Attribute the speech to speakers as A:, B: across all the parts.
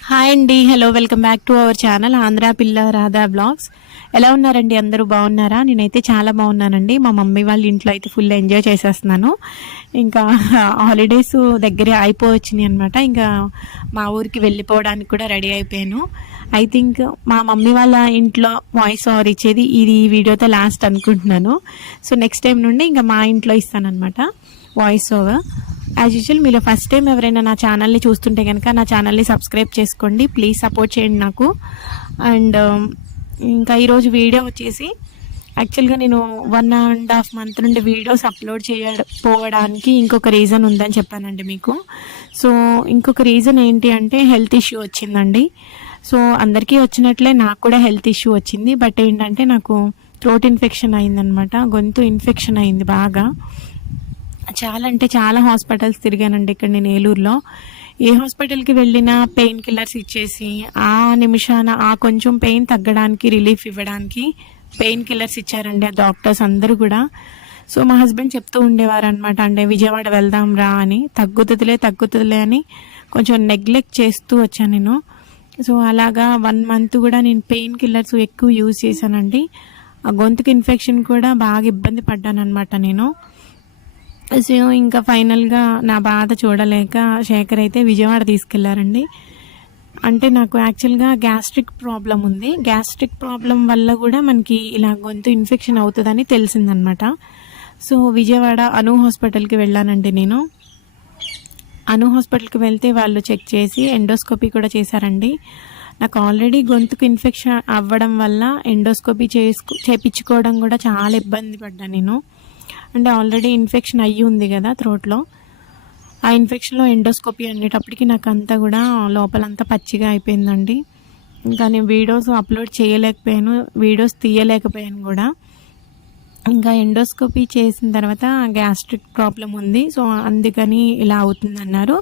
A: Hi అండి. Hello welcome back to our channel Andhra పిల్ల Radha blogs ఎలా ఉన్నారండి? అందరూ బాగున్నారా? నేనైతే చాలా బాగున్నానండి. మా మమ్మీ వాళ్ళ ఇంట్లో అయితే ఫుల్ ఎంజాయ్ చేసేస్తున్నాను. ఇంకా హాలిడేస్ దగ్గరే అయిపోవచ్చినాయి అనమాట ఇంకా మా ఊరికి వెళ్ళిపోవడానికి కూడా రెడీ అయిపోయాను. ఐ థింక్ మా మమ్మీ వాళ్ళ ఇంట్లో వాయిస్ ఓవర్ ఇచ్చేది ఇది ఈ వీడియోతో లాస్ట్ అనుకుంటున్నాను. సో నెక్స్ట్ టైం నుండి ఇంకా మా ఇంట్లో ఇస్తానన్నమాట వాయిస్ ఓవర్ యాజ్ యూజువల్ మీరు ఫస్ట్ టైం ఎవరైనా నా ఛానల్ని చూస్తుంటే కనుక నా ఛానల్ని సబ్స్క్రైబ్ చేసుకోండి. ప్లీజ్ సపోర్ట్ చేయండి నాకు. అండ్ um, ఇంకా ఈరోజు వీడియో వచ్చేసి యాక్చువల్గా నేను వన్ అండ్ హాఫ్ మంత్ నుండి వీడియోస్ అప్లోడ్ చేయకపోవడానికి ఇంకొక రీజన్ ఉందని చెప్పానండి మీకు. సో ఇంకొక రీజన్ ఏంటి అంటే హెల్త్ ఇష్యూ వచ్చిందండి. సో అందరికీ వచ్చినట్లే నాకు కూడా హెల్త్ ఇష్యూ వచ్చింది. బట్ ఏంటంటే నాకు థ్రోట్ ఇన్ఫెక్షన్ అయిందనమాట గొంతు ఇన్ఫెక్షన్ అయింది బాగా. చాలా అంటే చాలా హాస్పిటల్స్ తిరిగానండి ఇక్కడ నేను ఏలూరులో. ఏ హాస్పిటల్కి వెళ్ళినా పెయిన్ కిల్లర్స్ ఇచ్చేసి ఆ నిమిషాన ఆ కొంచెం పెయిన్ తగ్గడానికి రిలీఫ్ ఇవ్వడానికి పెయిన్ కిల్లర్స్ ఇచ్చారండి ఆ డాక్టర్స్ అందరూ కూడా. సో మా హస్బెండ్ చెప్తూ ఉండేవారు అనమాట అంటే విజయవాడ వెళ్దాం రా అని. తగ్గుతుందిలే తగ్గుతుందిలే అని కొంచెం నెగ్లెక్ట్ చేస్తూ వచ్చాను నేను. సో అలాగా వన్ మంత్ కూడా నేను పెయిన్ కిల్లర్స్ ఎక్కువ యూజ్ చేశానండి. ఆ గొంతుకు ఇన్ఫెక్షన్ కూడా బాగా ఇబ్బంది పడ్డాను అనమాట నేను. సో ఇంకా ఫైనల్గా నా బాధ చూడలేక శేఖర్ అయితే విజయవాడ తీసుకెళ్ళారండి. అంటే నాకు యాక్చువల్గా గ్యాస్ట్రిక్ ప్రాబ్లం ఉంది. గ్యాస్ట్రిక్ ప్రాబ్లం వల్ల కూడా మనకి ఇలా గొంతు ఇన్ఫెక్షన్ అవుతుందని తెలిసిందనమాట సో విజయవాడ అను హాస్పిటల్కి వెళ్ళానండి నేను. అను హాస్పిటల్కి వెళ్తే వాళ్ళు చెక్ చేసి ఎండోస్కోపీ కూడా చేశారండి. నాకు ఆల్రెడీ గొంతుకు ఇన్ఫెక్షన్ అవ్వడం వల్ల ఎండోస్కోపీ చేసుకు చేపించుకోవడం కూడా చాలా ఇబ్బంది పడ్డాను నేను. అంటే ఆల్రెడీ ఇన్ఫెక్షన్ అయ్యి ఉంది కదా థ్రోట్లో ఆ ఇన్ఫెక్షన్లో ఎండోస్కోపీ అనేటప్పటికి నాకు అంతా కూడా లోపలంతా పచ్చిగా అయిపోయిందండి. ఇంకా నేను వీడియోస్ అప్లోడ్ చేయలేకపోయాను వీడియోస్ తీయలేకపోయాను కూడా. ఇంకా ఎండోస్కోపీ చేసిన తర్వాత గ్యాస్ట్రిక్ ప్రాబ్లం ఉంది సో అందుకని ఇలా అవుతుందన్నారు.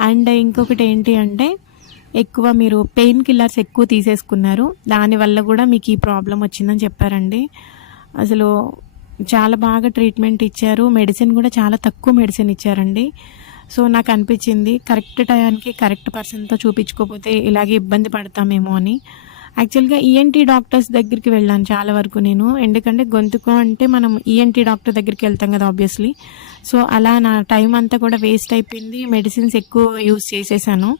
A: అండ్ ఇంకొకటి ఏంటి అంటే ఎక్కువ మీరు పెయిన్ కిల్లర్స్ ఎక్కువ తీసేసుకున్నారు. దానివల్ల కూడా మీకు ఈ ప్రాబ్లం వచ్చిందని చెప్పారండి. అసలు చాలా బాగా ట్రీట్మెంట్ ఇచ్చారు. మెడిసిన్ కూడా చాలా తక్కువ మెడిసిన్ ఇచ్చారండి. సో నాకు అనిపించింది కరెక్ట్ టయానికి కరెక్ట్ పర్సన్తో చూపించుకోకపోతే ఇలాగే ఇబ్బంది పడతామేమో అని. యాక్చువల్గా ఈఎన్టీ డాక్టర్స్ దగ్గరికి వెళ్ళాను చాలా వరకు నేను. ఎందుకంటే గొంతుకు అంటే మనం ఈఎన్టీ డాక్టర్ దగ్గరికి వెళ్తాం కదా ఆబ్వియస్లీ సో అలా నా టైం అంతా కూడా వేస్ట్ అయిపోయింది. మెడిసిన్స్ ఎక్కువ యూస్ చేసేసాను.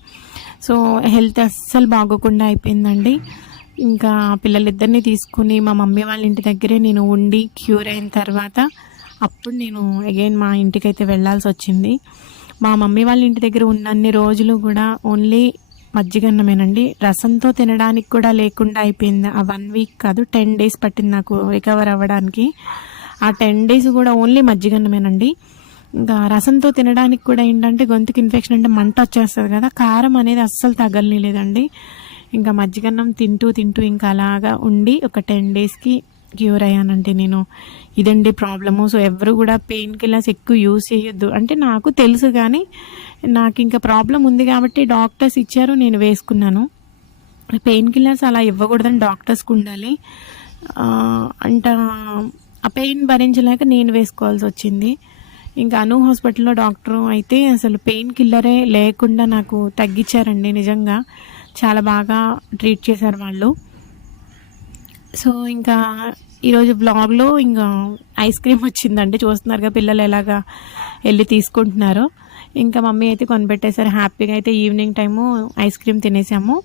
A: సో హెల్త్ అస్సలు బాగోకుండా అయిపోయిందండి. ఇంకా పిల్లలిద్దరిని తీసుకుని మా మమ్మీ వాళ్ళ ఇంటి దగ్గరే నేను ఉండి క్యూర్ అయిన తర్వాత అప్పుడు నేను అగైన్ మా ఇంటికి అయితే వెళ్ళాల్సి వచ్చింది. మా మమ్మీ వాళ్ళ ఇంటి దగ్గర ఉన్నన్ని రోజులు కూడా ఓన్లీ మజ్జిగన్నమేనండి. రసంతో తినడానికి కూడా లేకుండా అయిపోయింది. ఆ వన్ వీక్ కాదు టెన్ డేస్ పట్టింది నాకు రికవర్ అవ్వడానికి. ఆ టెన్ డేస్ కూడా ఓన్లీ మజ్జిగన్నమేనండి. ఇంకా రసంతో తినడానికి కూడా ఏంటంటే గొంతుకి ఇన్ఫెక్షన్ అంటే మంట వచ్చేస్తుంది కదా కారం అనేది అస్సలు తగలలేదండి ఇంకా మజ్జిగన్నం తింటూ తింటూ ఇంకా అలాగా ఉండి ఒక టెన్ డేస్కి క్యూర్ అయ్యానంటే నేను ఇదండి ప్రాబ్లము. సో ఎవరు కూడా పెయిన్ కిల్లర్స్ ఎక్కువ యూజ్ చేయొద్దు. అంటే నాకు తెలుసు కానీ నాకు ఇంకా ప్రాబ్లం ఉంది కాబట్టి డాక్టర్స్ ఇచ్చారు నేను వేసుకున్నాను. పెయిన్ కిల్లర్స్ అలా ఇవ్వకూడదని డాక్టర్స్కి ఉండాలి. అంట ఆ పెయిన్ భరించలేక నేను వేసుకోవాల్సి వచ్చింది. ఇంకా అను హాస్పిటల్లో డాక్టర్ అయితే అసలు పెయిన్ కిల్లరే లేకుండా నాకు తగ్గించారండి నిజంగా. చాలా బాగా ట్రీట్ చేశారు వాళ్ళు. సో ఇంకా ఈరోజు బ్లాగ్లో ఇంకా ఐస్ క్రీమ్ వచ్చిందండి. చూస్తున్నారుగా పిల్లలు ఎలాగా వెళ్ళి తీసుకుంటున్నారో. ఇంకా మమ్మీ అయితే కొనిపెట్టేశారు. హ్యాపీగా అయితే ఈవినింగ్ టైము ఐస్ క్రీమ్ తినేసాము.